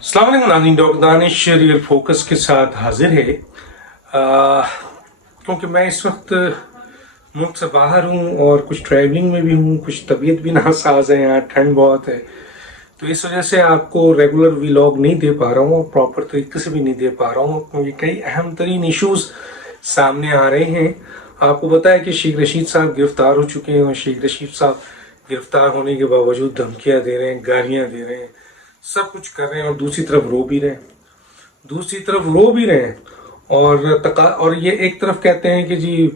अस्सलाम वालेकुम नाज़रीन, डॉक्टर दानिश रियल फोकस के साथ हाजिर है। क्योंकि मैं इस वक्त मुल्क से बाहर हूँ और कुछ ट्रैवलिंग में भी हूँ, कुछ तबीयत भी नासाज है, यहाँ ठंड बहुत है, तो इस वजह से आपको रेगुलर व्लॉग नहीं दे पा रहा हूँ और प्रॉपर तरीके से भी नहीं दे पा रहा हूँ, क्योंकि कई अहम तरीन इशूज़ सामने आ रहे हैं। आपको पता है कि शेख रशीद साहब गिरफ्तार हो चुके हैं और शेख रशीद साहब गिरफ्तार होने के बावजूद धमकियाँ दे रहे हैं, गालियाँ दे रहे हैं, सब कुछ कर रहे हैं और दूसरी तरफ रो भी रहे हैं और ये एक तरफ कहते हैं कि जी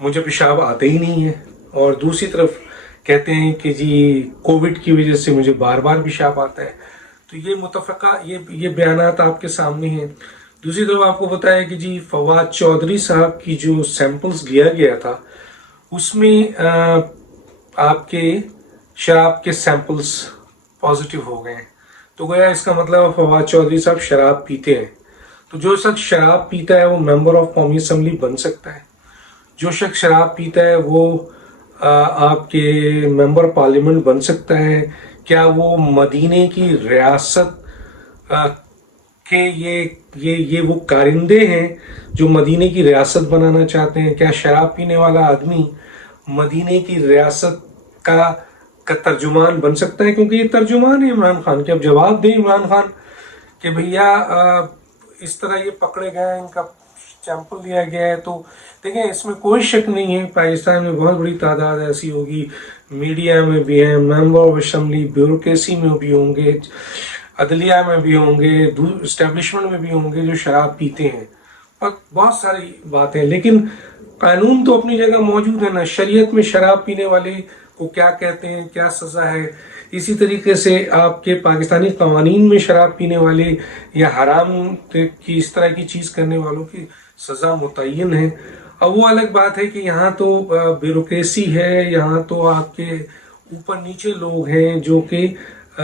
मुझे पेशाब आते ही नहीं है, और दूसरी तरफ कहते हैं कि जी कोविड की वजह से मुझे बार बार पेशाब आता है। तो ये मुतफ़क़ा ये बयानात आपके सामने हैं। दूसरी तरफ आपको पता है कि जी फवाद चौधरी साहब की जो सैंपल्स लिया गया था उसमें आपके शराब के सैंपल्स पॉजिटिव हो गए हैं। तो गया इसका मतलब फवाद चौधरी साहब शराब पीते हैं। तो जो शख्स शराब पीता है वो मेंबर ऑफ कौमी असम्बली बन सकता है। जो शख्स शराब पीता है वो आपके मेंबर पार्लियामेंट बन सकता है। क्या वो मदीने की रियासत के ये वो कारिंदे हैं जो मदीने की रियासत बनाना चाहते हैं? क्या शराब पीने वाला आदमी मदीने की रियासत का तर्जुमान बन सकता है? क्योंकि ये तर्जुमान है इमरान खान के। अब जवाब दें इमरान खान कि भैया इस तरह ये पकड़े गए, इनका सैंपल लिया गया है। तो देखें, इसमें कोई शक नहीं है, पाकिस्तान में बहुत बड़ी तादाद ऐसी होगी, मीडिया में भी है, मेंबर ऑफ असम्बली, ब्यूरोक्रेसी में भी होंगे, अदलिया में भी होंगे, इस्टेब्लिशमेंट में भी होंगे जो शराब पीते हैं, और बहुत सारी बातें। लेकिन कानून तो अपनी जगह मौजूद है ना। शरीयत में शराब पीने वाले को क्या कहते हैं, क्या सज़ा है, इसी तरीके से आपके पाकिस्तानी कवानीन में शराब पीने वाले या हराम की इस तरह की चीज़ करने वालों की सज़ा मुतय्यन है। अब वो अलग बात है कि यहाँ तो ब्यूरोक्रेसी है, यहाँ तो आपके ऊपर नीचे लोग हैं जो कि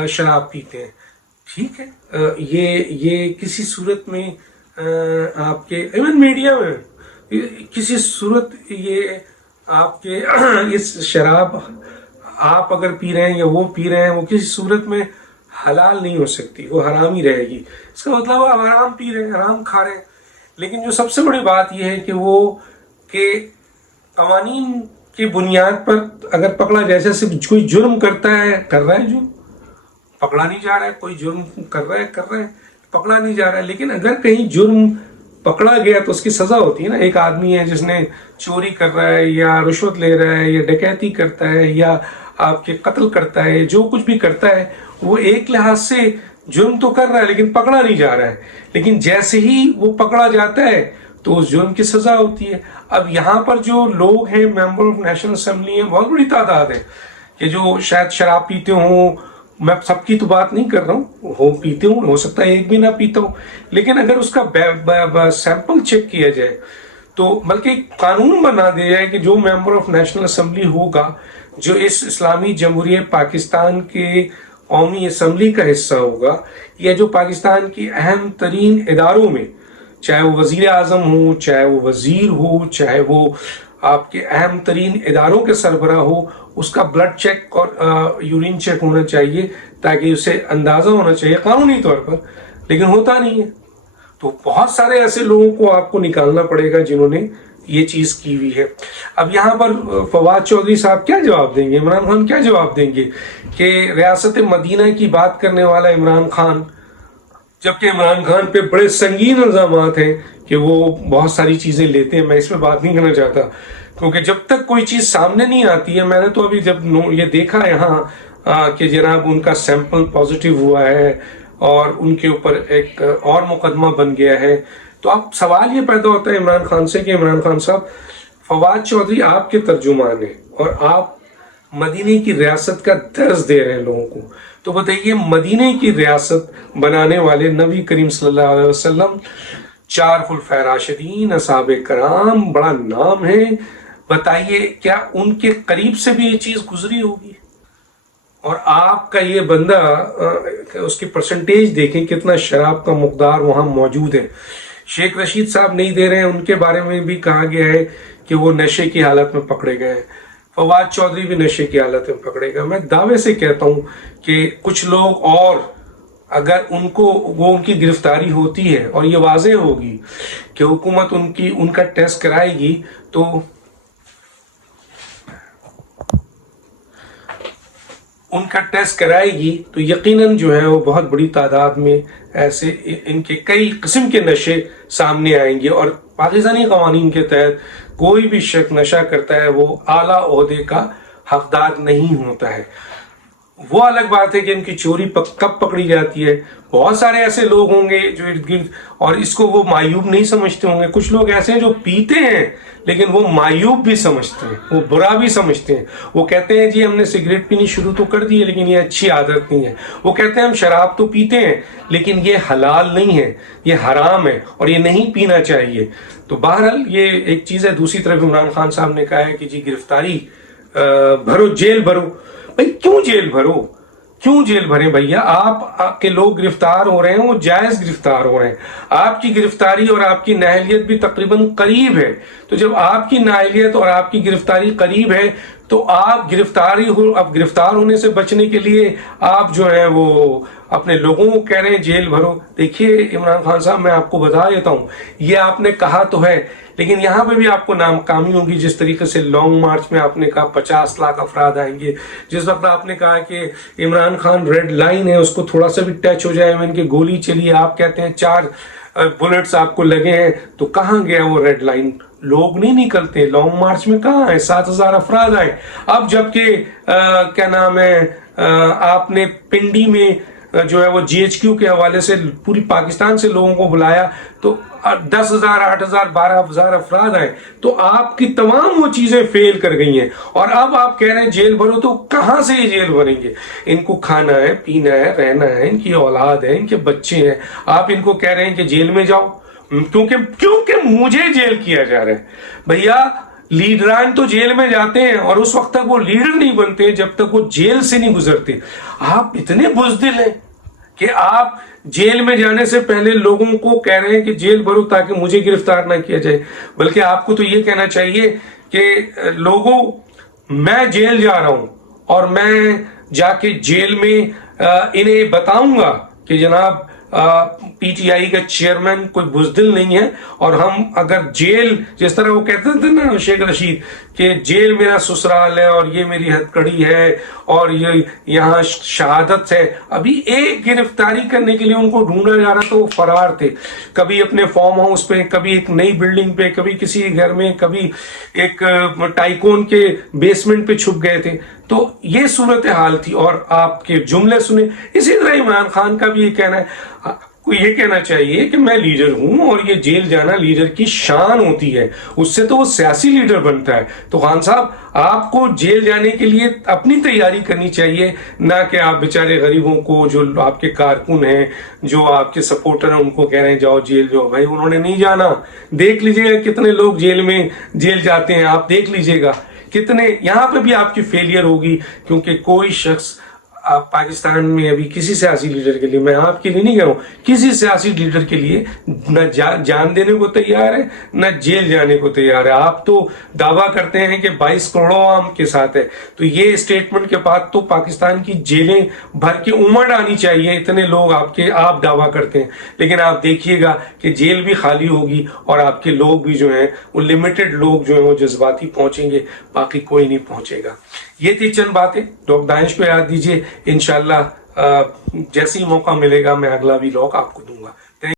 शराब पीते हैं। ठीक है, ये किसी सूरत में आपके इवन मीडिया में किसी सूरत ये आपके इस शराब आप अगर पी रहे हैं या वो पी रहे हैं, वो किसी सूरत में हलाल नहीं हो सकती, वो हराम ही रहेगी। इसका मतलब आप हराम पी रहे हैं, हराम खा रहे हैं। लेकिन जो सबसे बड़ी बात यह है कि वो के कवानीन की बुनियाद पर अगर पकड़ा, जैसे सिर्फ कोई जुर्म करता है, कर रहा है, जो पकड़ा नहीं जा रहा है, कोई जुर्म कर रहा है, पकड़ा नहीं जा रहा है। लेकिन अगर कहीं जुर्म पकड़ा गया तो उसकी सज़ा होती है ना। एक आदमी है जिसने चोरी कर रहा है या रिश्वत ले रहा है या डकैती करता है या आपके कत्ल करता है, जो कुछ भी करता है, वो एक लिहाज से जुर्म तो कर रहा है लेकिन पकड़ा नहीं जा रहा है। लेकिन जैसे ही वो पकड़ा जाता है तो उस जुर्म की सज़ा होती है। अब यहाँ पर जो लोग हैं, मेंबर ऑफ नेशनल असेंबली हैं, बहुत बड़ी तादाद है कि जो शायद शराब पीते हों। मैं सबकी तो बात नहीं कर रहा हूँ, हो पीते हूँ, हो सकता है एक भी ना पीता हूँ, लेकिन अगर उसका सैंपल चेक किया जाए तो बल्कि कानून बना दिया जाए कि जो मेंबर ऑफ नेशनल असेंबली होगा, जो इस इस्लामी जमहूरियत पाकिस्तान के कौमी असम्बली का हिस्सा होगा, या जो पाकिस्तान की अहम तरीन इदारों में, चाहे वो वजीर आज़म हो, चाहे वो वजीर हो, चाहे वो आपके अहम तरीन इदारों के सरबराह हो, उसका ब्लड चेक और यूरिन चेक होना चाहिए, ताकि उसे अंदाज़ा होना चाहिए कानूनी तौर पर। लेकिन होता नहीं है। तो बहुत सारे ऐसे लोगों को आपको निकालना पड़ेगा जिन्होंने ये चीज़ की हुई है। अब यहाँ पर फवाद चौधरी साहब क्या जवाब देंगे, इमरान खान क्या जवाब देंगे कि रियासत मदीना की बात करने वाला इमरान खान, जबकि इमरान खान पे बड़े संगीन इल्ज़ामात हैं कि वो बहुत सारी चीज़ें लेते हैं। मैं इसमें बात नहीं करना चाहता, क्योंकि जब तक कोई चीज़ सामने नहीं आती है, मैंने तो अभी जब ये देखा यहाँ कि जनाब उनका सैंपल पॉजिटिव हुआ है और उनके ऊपर एक और मुकदमा बन गया है, तो अब सवाल ये पैदा होता है इमरान खान से कि इमरान खान साहब, फवाद चौधरी आपके तर्जुमान हैं और आप मदीने की रियासत का दर्ज दे रहे हैं लोगों को। तो बताइए, मदीने की रियासत बनाने वाले नबी करीम सल्लल्लाहु अलैहि वसल्लम, 4 खुलफाए राशिदीन, असहाबे कराम, बड़ा नाम है। बताइए, क्या उनके करीब से भी ये चीज़ गुजरी होगी? और आपका ये बंदा, उसकी परसेंटेज देखें, कितना शराब का मकदार वहाँ मौजूद है। शेख रशीद साहब नहीं दे रहे हैं, उनके बारे में भी कहा गया है कि वो नशे की हालत में पकड़े गए। फवाद चौधरी भी नशे की हालत में पकड़ेगा। मैं दावे से कहता हूँ कि कुछ लोग और اگر ان کی گرفتاری ہوتی ہے اور یہ واضح ہوگی کہ حکومت ان کا ٹیسٹ کرائے گی تو یقیناً جو ہے وہ بہت بڑی تعداد میں ایسے ان کے کئی قسم کے نشے سامنے آئیں گے، اور پاکستانی قوانین کے تحت کوئی بھی شخص نشہ کرتا ہے وہ اعلیٰ عہدے کا حقدار نہیں ہوتا ہے۔ وہ الگ بات ہے کہ ان کی چوری کب پکڑی جاتی ہے۔ بہت سارے ایسے لوگ ہوں گے جو ارد گرد، اور اس کو وہ معیوب نہیں سمجھتے ہوں گے۔ کچھ لوگ ایسے ہیں جو پیتے ہیں لیکن وہ معیوب بھی سمجھتے ہیں، وہ برا بھی سمجھتے ہیں۔ وہ کہتے ہیں جی ہم نے سگریٹ پینی شروع تو کر دی ہے لیکن یہ اچھی عادت نہیں ہے۔ وہ کہتے ہیں ہم شراب تو پیتے ہیں لیکن یہ حلال نہیں ہے، یہ حرام ہے اور یہ نہیں پینا چاہیے۔ تو بہرحال یہ ایک چیز ہے۔ دوسری طرف عمران خان صاحب نے کہا ہے کہ جی گرفتاری بھرو، جیل بھرو۔ بھائی کیوں جیل بھرو؟ کیوں جیل بھریں بھیا؟ آپ کے لوگ گرفتار ہو رہے ہیں، وہ جائز گرفتار ہو رہے ہیں۔ آپ کی گرفتاری اور آپ کی نااہلیت بھی تقریباً قریب ہے، تو جب آپ کی نااہلیت اور آپ کی گرفتاری قریب ہے تو آپ گرفتار ہونے سے بچنے کے لیے آپ جو ہے وہ اپنے لوگوں کو کہہ رہے ہیں جیل بھرو۔ دیکھیے عمران خان صاحب، میں آپ کو بتا دیتا ہوں، یہ آپ نے کہا تو ہے لیکن یہاں پہ بھی آپ کو ناکامی ہوگی۔ جس طریقے سے لانگ مارچ میں آپ نے کہا 50 لاکھ افراد آئیں گے، جس وقت آپ نے کہا کہ عمران خان ریڈ لائن ہے، اس کو تھوڑا سا بھی ٹچ ہو جائے ان کی گولی چلی، آپ کہتے ہیں 4 بلٹس آپ کو لگے ہیں، تو کہاں گیا وہ ریڈ لائن؟ لوگ نہیں نکلتے۔ لانگ مارچ میں کہاں آئے؟ 7,000 افراد آئے۔ اب جبکہ کیا نام ہے، آپ نے پنڈی میں جو ہے وہ GHQ کے حوالے سے پوری پاکستان سے لوگوں کو بلایا تو 10,000 8,000 12,000 افراد آئے، تو آپ کی تمام وہ چیزیں فیل کر گئی ہیں، اور اب آپ کہہ رہے ہیں جیل بھرو۔ تو کہاں سے یہ جیل بھریں گے؟ ان کو کھانا ہے، پینا ہے، رہنا ہے، ان کی اولاد ہے، ان کے بچے ہیں، آپ ان کو کہہ رہے ہیں کہ جیل میں جاؤ کیونکہ مجھے جیل کیا جا رہا ہے۔ بھیا لیڈران تو جیل میں جاتے ہیں اور اس وقت تک وہ لیڈر نہیں بنتے جب تک وہ جیل سے نہیں گزرتے۔ آپ اتنے بزدل ہیں کہ آپ جیل میں جانے سے پہلے لوگوں کو کہہ رہے ہیں کہ جیل بھرو تاکہ مجھے گرفتار نہ کیا جائے، بلکہ آپ کو تو یہ کہنا چاہیے کہ لوگوں میں جیل جا رہا ہوں اور میں جا کے جیل میں انہیں بتاؤں گا کہ جناب PTI کا چیئرمین کوئی بزدل نہیں ہے، اور ہم اگر جیل، جس طرح وہ کہتے تھے نا شیخ رشید کہ جیل میرا سسرال ہے اور یہ میری ہتھکڑی ہے اور یہ یہاں شہادت ہے۔ ابھی ایک گرفتاری کرنے کے لیے ان کو ڈھونڈا جا رہا تو وہ فرار تھے، کبھی اپنے فارم ہاؤس پہ، کبھی ایک نئی بلڈنگ پہ، کبھی کسی گھر میں، کبھی ایک ٹائکون کے بیسمنٹ پہ چھپ گئے تھے۔ تو یہ صورتحال تھی، اور آپ کے جملے سنے۔ اسی طرح عمران خان کا بھی یہ کہنا ہے، کو یہ کہنا چاہیے کہ میں لیڈر ہوں اور یہ جیل جانا لیڈر کی شان ہوتی ہے، اس سے تو وہ سیاسی لیڈر بنتا ہے۔ تو خان صاحب آپ کو جیل جانے کے لیے اپنی تیاری کرنی چاہیے، نہ کہ آپ بیچارے غریبوں کو، جو آپ کے کارکن ہیں، جو آپ کے سپورٹر ہیں، ان کو کہہ رہے ہیں جاؤ جیل جاؤ۔ بھائی انہوں نے نہیں جانا۔ دیکھ لیجئے گا کتنے لوگ جیل جاتے ہیں، آپ دیکھ لیجئے گا کتنے۔ یہاں پہ بھی آپ کی فیلئر ہوگی، کیونکہ کوئی شخص پاکستان میں ابھی کسی سیاسی لیڈر کے لیے، میں آپ کے لیے نہیں کہہ رہا ہوں، کسی سیاسی لیڈر کے لیے نہ جان دینے کو تیار ہے نہ جیل جانے کو تیار ہے۔ آپ تو دعویٰ کرتے ہیں کہ 22 کروڑ عوام کے ساتھ ہے، تو یہ اسٹیٹمنٹ کے بعد تو پاکستان کی جیلیں بھر کے امڑ آنی چاہیے، اتنے لوگ آپ دعویٰ کرتے ہیں۔ لیکن آپ دیکھیے گا کہ جیل بھی خالی ہوگی اور آپ کے لوگ بھی جو ہیں وہ لمیٹڈ لوگ جو ہیں وہ جذباتی پہنچیں گے، باقی کوئی نہیں پہنچے گا۔ یہ تھی چند باتیں، ڈاکٹر دانش کو یاد دیجیے، انشاءاللہ جیسے ہی موقع ملے گا میں اگلا بھی لاگ آپ کو دوں گا۔